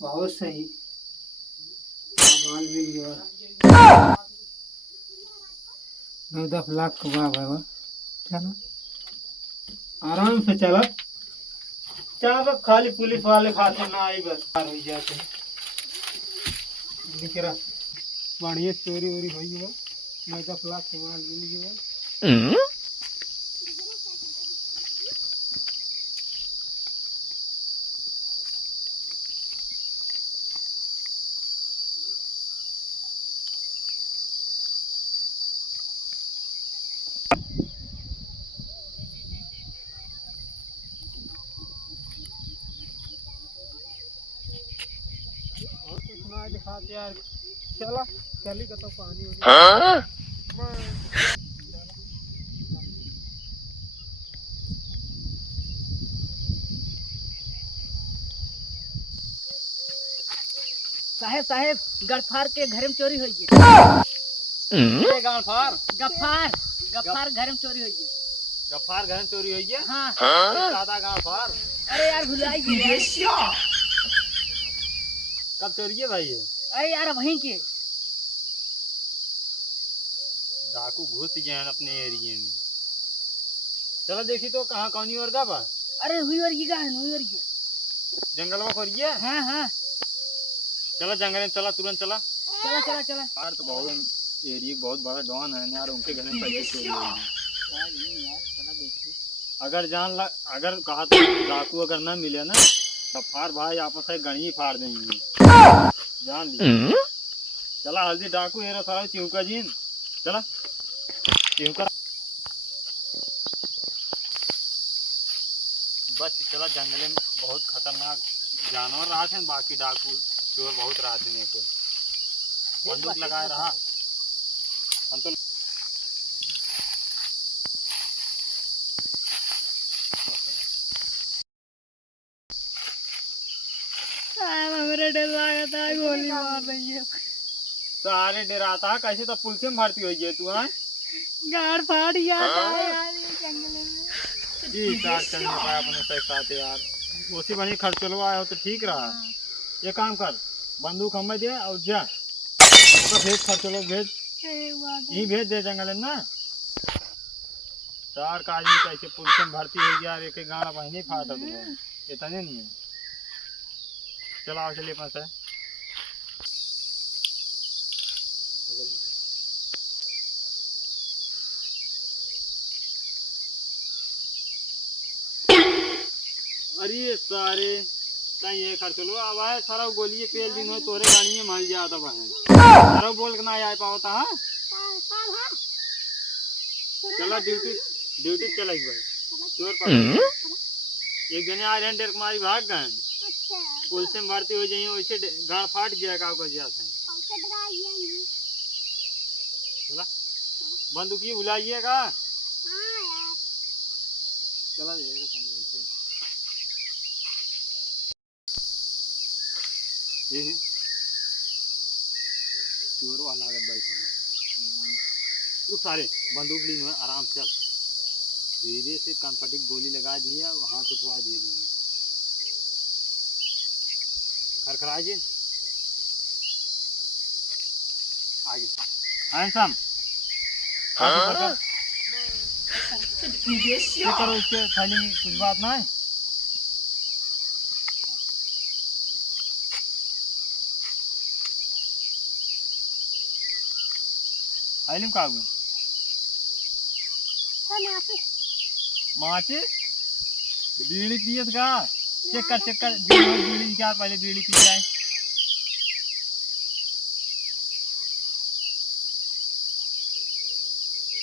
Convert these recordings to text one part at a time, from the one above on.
बहुत सही सामान मिल गया। 9-10 लाख का भाव है। चलो आराम से चलो। चलो खाली पुलिस वाले खाते ना आई बस पार हो जाते दिख रहा। बढ़िया चोरी वोरी हो गई। 9-10 लाख सामान मिल गया। और कुछ ना दिखाते यार। चला चली का तो पानी साहेब साहेब गफार के घर में चोरी हुई है। गफार गफार गफार घर में चोरी हुई है। गफार घर में चोरी हुई है। हाँ दादा गफार। अरे यार भुलाई गई। कब चोरी है भाई ये? अरे यार वहीं के डाकू घुस गए हैं अपने एरिया में। चलो देखी तो कहाँ कौनी और का बा। अरे हुई और ये है हुई और ये जंगल में खोर गया। हाँ हाँ चला जंगल में चला तुरंत चला। चला चला चला यार तो बहुत एरिया बहुत बड़ा डॉन है यार। उनके घर में पैसे चोरी हुए हैं। अगर कहा तो डाकू अगर ना मिले ना गफार भाई आपस में गणी फाड़ देंगे जान ली। चला हल्दी डाकू हेरा सारा चिवका जीन चला चिवका बस चला। जंगल में बहुत खतरनाक जानवर रहा थे। बाकी डाकू चोर बहुत रहा थे। मेरे को बंदूक लगाए रहा हम तो मेरा डर लगा था गोली मार रही है। सारे डराता है कैसे तो पुलिस में भर्ती हो गई तू। हाँ गाड़ फाड़ गया था यार ये जंगल में। जी चार चल नहीं पाया अपने साथ यार। उसी बनी खर्च चलवा आया हो तो ठीक रहा। ये काम कर बंदूक हमें दे और जा तो भेज खर्च लो भेज यही भेज दे जंगल में ना। चार का आदमी कैसे पुलिस में भर्ती हो गया। एक एक गाना बहनी फाटा तुम्हें इतने नहीं है। चलाओ चलिए पास है। अरे सारे कहीं ये खर्च लो अब आए सारा गोली पेल दिन हो तोरे गाड़ी में मर जाता बहन। सारा बोल के ना आ पाता है। चला ड्यूटी ड्यूटी चला एक बार चोर पकड़ एक जने आ रहे हैं डेर कुमारी भाग गए। पुलिस में भर्ती हो जाइए वैसे गाड़ फाट गया का जाते हैं। चला बंदूकी बुलाइएगा। चला चोर वाला अगर बैठ रुक सारे बंदूक ली हुए आराम से। धीरे से कनपटी गोली लगा दिया हाथ उठवा दिए खरखरा जी आगे हैंडसम करो उसके थैली में कुछ बात ना है। थैली में का हुआ माचिस बीड़ी पिए का चेक कर बीड़ी निकाल पहले बीड़ी पी जाए।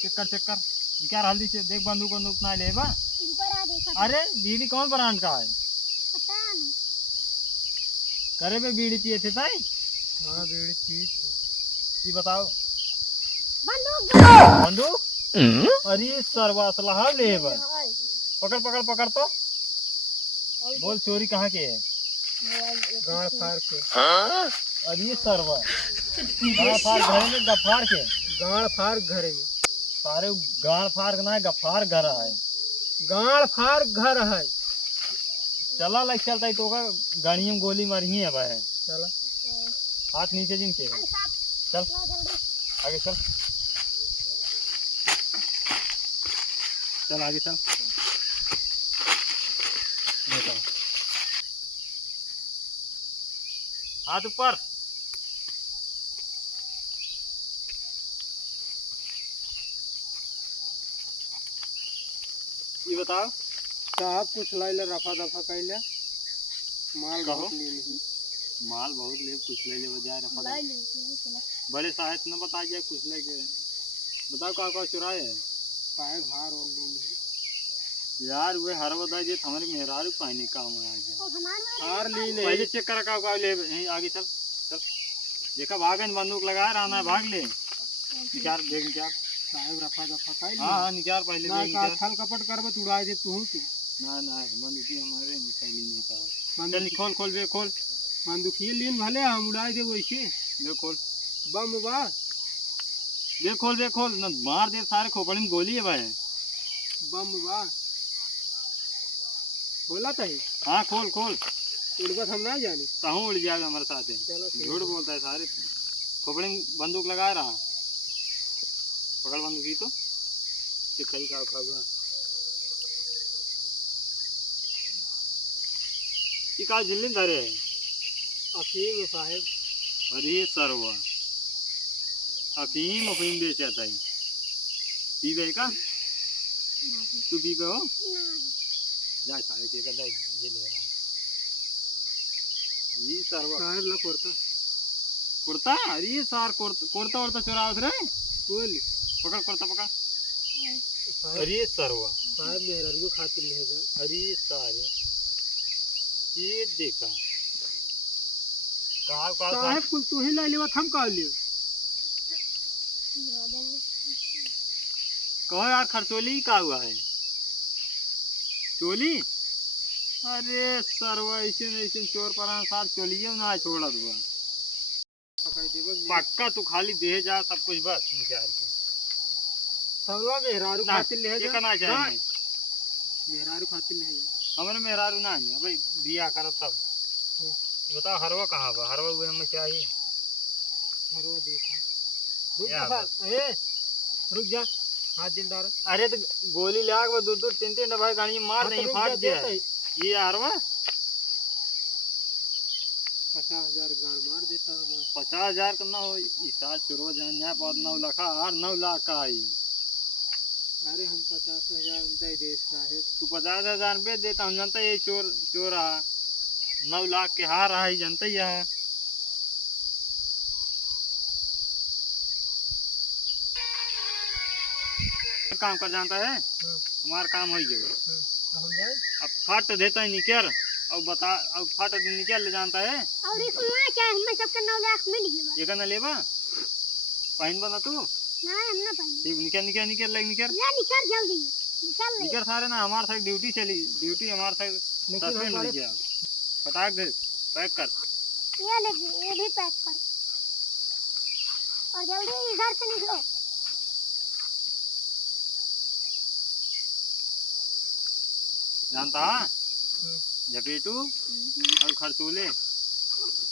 चेक कर निकाल हल्दी से देख बंदूक ना ले बा। अरे बीड़ी कौन ब्रांड का है करे में बीड़ी पिए थे ताई। हाँ बीड़ी पी ये बताओ बंदूक। अरे सरवा सलाह ले बा पकड़ तो बोल चोरी कहाँ के है? गाड़ फाड़ के। अरे सरवा गाड़ फाड़ घरे में गफार के गाड़ फाड़ घरे में। सारे गाड़ फाड़ के ना गफार घर है। गाड़ फाड़ घर है। चला लग चलता है तो का गाड़ियों में गोली मारी है भाई। चला हाथ नीचे जिनके चल आगे चल चल आगे चल निकल। हाथ ऊपर ये बताओ साहब कुछ लाइले रफा दफा कैले माल कहो। बहुत ले ली। माल बहुत ले कुछ ले बजाय रखा बड़े साहब न बता दिया कुछ ले के बताओ का चुराए है पाइप हार और ले ली। यार वे हर बता दिए हमारे मेहरारू पानी काम आ गया। हार ले ले। पहले चेक करा का ले यहीं आगे चल चल देखा भागे न बंदूक लगा रहा है भाग ले निचार देख निचार साहब रफा दफा कैले। हाँ निचार पहले ना देख का निचार छल कपट करबे तो उड़ा दे तू के। ना बंदूकी हमारे निकाली नहीं था। चल बंदूक खोल खोल बे खोल बंदूकी लेन भले हम उड़ा दे वैसे। बे खोल बम बा बे खोल न मार दे सारे खोपड़ी में गोली है भाई। बम बा बोला था हाँ खोल खोल उड़बत हम ना जाने। कहूँ उड़ जाएगा हमारे साथ है। चलो ठीक झूठ बोलता है सारे खोपड़ी में बंदूक लगा रहा पकड़ बंदूकी तो कहीं का ये का जिले धरे है। अफीम साहब। अरे सरवा अफीम अफीम बेचता है पीबे का तू पीबे हो जा सारे के का ये ले रहा ये सरवा साहब ला करता कुर्ता अरे सार कुर्ता उड़ता चुरावत रे कोल पकड़ कुर्ता पकड़ साहब अरे सरवा साहब मेहरारू खातिर ले जा। अरे सारे ये देखा कहा साहब कुल तू ही ला लेवा हम का ले। कहो यार खरचोली का हुआ है चोली। अरे सरवा ऐसे चोर पर साथ चोलिए ना छोड़ा हुआ पकाई देबक पक्का तू खाली दे जा सब कुछ बस निकाल के सबला मेहरारू खातिर ले ये जा। करना चाहिए मेहरारू खातिर ले जा। हमारे मेहरारू ना है भाई बिया करब तब बताओ हरवा कहाँ बा हरवा हुए हमें चाहिए। हरवा देख रुक या जा ए रुक जा हाथ दिलदार। अरे तो गोली ले आग दो तीन तीन भाई गाड़ी में मार नहीं फाट गया ये हरवा 50,000 गाड़ मार देता हमारा। 50,000 का ना हो इस साल चुरो जान यहाँ पर 9 लाख और 9 लाख का आई। अरे हम 50,000 दे दे साहब। तू 50,000 पे देता हम जानता ये चोर चोर रहा 9 लाख के हार रहा है जानता ही है। काम कर जानता है हमारा काम हो गया। हम जाए अब फट देता है निकल और बता अब फट निकल ले जानता है और इसको ना क्या हमें सबके 9 लाख मिल गया। ये करना लेबा पहन बना तू ना हम ना पाएंगे। ठीक निकल निकल निकल ले निकल या निकल जल्दी निकल ले। निकल सारे ना हमारे साथ ड्यूटी चली ड्यूटी हमारे साथ सस्पेंड हो गया। फटाक दे पैक कर ये ले ये भी पैक कर और जल्दी इधर से निकलो। जानता है झपेटू और खरचूले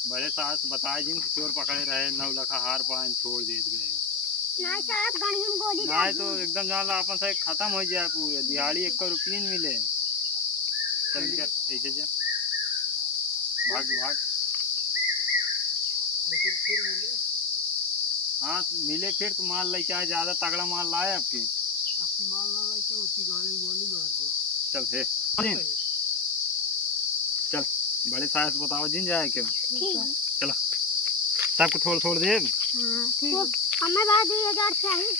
बड़े साहस बताए जिन चोर पकड़े रहे 9 लाख हार पान छोड़ दे गए ना साहब गाड़ी में गोली ना डाल तो एकदम जान अपन से खत्म हो जाए पूरे दिहाड़ी 1 रुपये मिले। चल चल ऐसे जा भाग भाग। लेकिन फिर मिले हाँ मिले फिर तो माल लेके आए ज्यादा तगड़ा माल लाए आपके आपकी माल ना लाई तो उसकी गाड़ी में गोली मार दे। चल है चल बड़े साहस बताओ जिन जाए क्यों ठीक है चला सबको थोड़ थोड़ दे। हां ठीक है हमें बाद 2000 चाहिए।